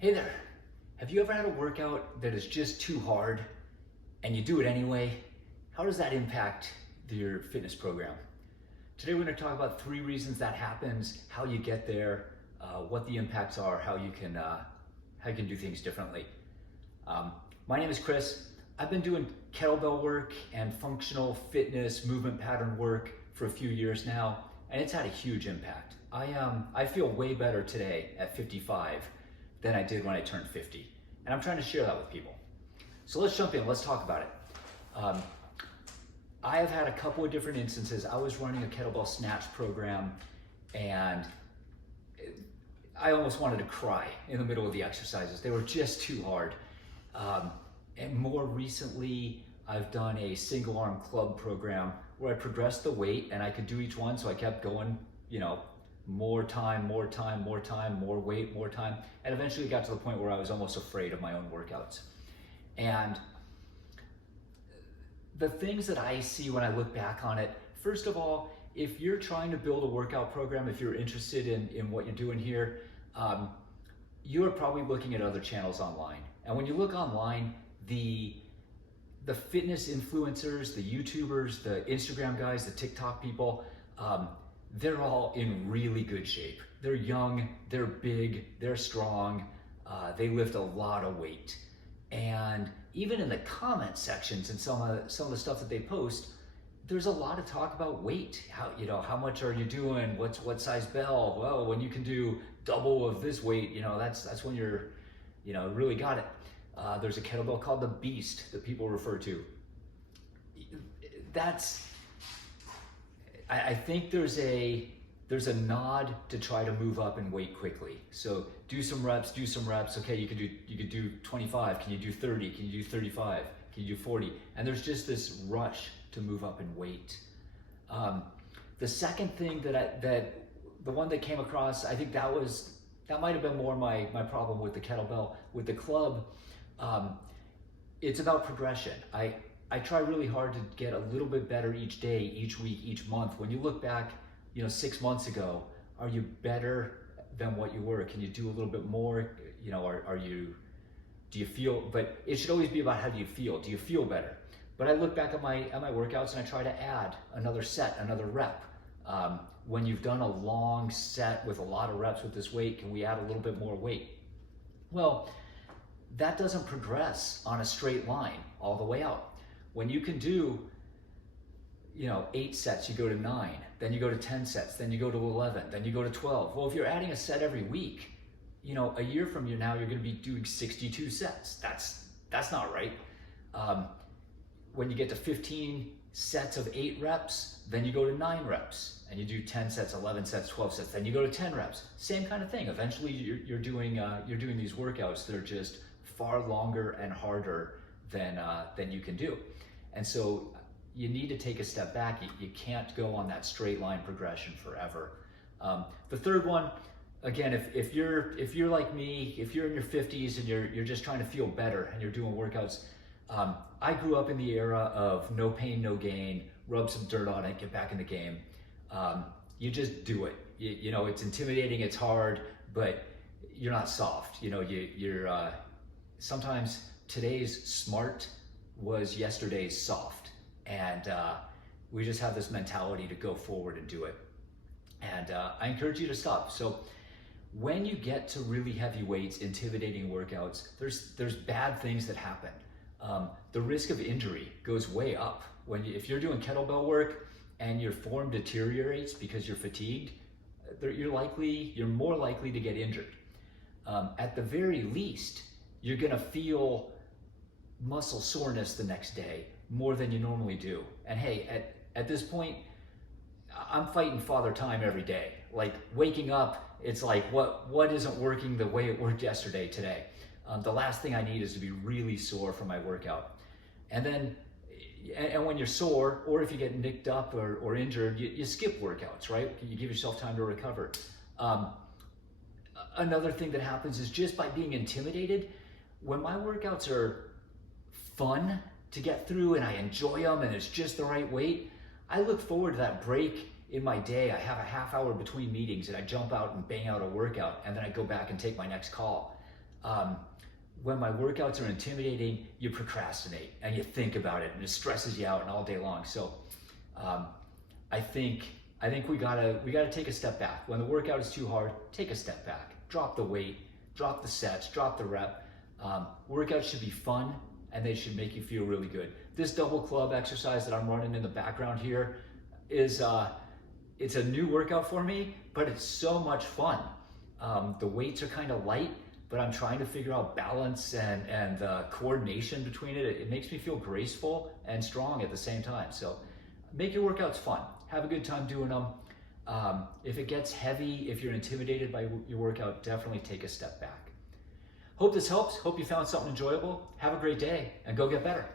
Hey there, have you ever had a workout that is just too hard and you do it anyway? How does that impact your fitness program? Today we're going to talk about 3 reasons that happens, how you get there, what the impacts are, how you can do things differently. My name is Chris. I've been doing kettlebell work and functional fitness movement pattern work for a few years now, and it's had a huge impact. I feel way better today at 55 than I did when I turned 50. And I'm trying to share that with people. So let's jump in, let's talk about it. I have had a couple of different instances. I was running a kettlebell snatch program and I almost wanted to cry in the middle of the exercises. They were just too hard. And more recently, I've done a single arm club program where I progressed the weight and I could do each one, so I kept going, more time, more weight, more time. And eventually it got to the point where I was almost afraid of my own workouts. And the things that I see when I look back on it, first of all, if you're trying to build a workout program, if you're interested in what you're doing here, you are probably looking at other channels online. And when you look online, the fitness influencers, the YouTubers, the Instagram guys, the TikTok people, they're all in really good shape. They're young, they're big, they're strong, they lift a lot of weight. And even in the comment sections and some of the stuff that they post, there's a lot of talk about weight. How much are you doing? What size bell? Well, when you can do double of this weight, that's when you're, really got it. There's a kettlebell called the Beast that people refer to. I think there's a nod to try to move up in weight quickly. So do some reps. Okay, you could do 25. Can you do 30? Can you do 35? Can you do 40? And there's just this rush to move up in weight. The second thing the one that came across, I think that might have been more my problem with the kettlebell. With the club, it's about progression. I try really hard to get a little bit better each day, each week, each month. When you look back, 6 months ago, are you better than what you were? Can you do a little bit more? Do you feel, but it should always be about how do you feel? Do you feel better? But I look back at my workouts and I try to add another set, another rep. When you've done a long set with a lot of reps with this weight, can we add a little bit more weight? Well, that doesn't progress on a straight line all the way out. When you can do, 8 sets, you go to 9, then you go to 10 sets, then you go to 11, then you go to 12. Well, if you're adding a set every week, a year from now, you're gonna be doing 62 sets. That's not right. When you get to 15 sets of 8 reps, then you go to 9 reps, and you do 10 sets, 11 sets, 12 sets, then you go to 10 reps. Same kind of thing. Eventually, you're doing these workouts that are just far longer and harder than you can do. And so you need to take a step back. You can't go on that straight line progression forever. The third one, again, if you're like me, if you're in your 50s and you're just trying to feel better and you're doing workouts, I grew up in the era of no pain, no gain, rub some dirt on it, get back in the game. You just do it. It's intimidating, it's hard, but you're not soft. You're sometimes today's smart was yesterday's soft, and we just have this mentality to go forward and do it. And I encourage you to stop. So when you get to really heavy weights, intimidating workouts, there's bad things that happen. The risk of injury goes way up. If you're doing kettlebell work and your form deteriorates because you're fatigued, you're more likely to get injured. At the very least, you're gonna feel muscle soreness the next day more than you normally do. And hey, at this point, I'm fighting father time every day. Like waking up, it's like, what isn't working the way it worked yesterday today? The last thing I need is to be really sore from my workout. And when you're sore, or if you get nicked up or injured, you skip workouts, right? You give yourself time to recover. Another thing that happens is just by being intimidated, when my workouts are fun to get through and I enjoy them and it's just the right weight, I look forward to that break in my day. I have a half hour between meetings and I jump out and bang out a workout, and then I go back and take my next call. when my workouts are intimidating, you procrastinate and you think about it and it stresses you out and all day long. So I think we gotta take a step back. When the workout is too hard, take a step back. Drop the weight, drop the sets, drop the rep. Workouts should be fun and they should make you feel really good. This double club exercise that I'm running in the background here is it's a new workout for me, but it's so much fun. The weights are kind of light, but I'm trying to figure out balance and coordination between it. It makes me feel graceful and strong at the same time. So make your workouts fun. Have a good time doing them. If it gets heavy, if you're intimidated by your workout, definitely take a step back. Hope this helps. Hope you found something enjoyable. Have a great day and go get better.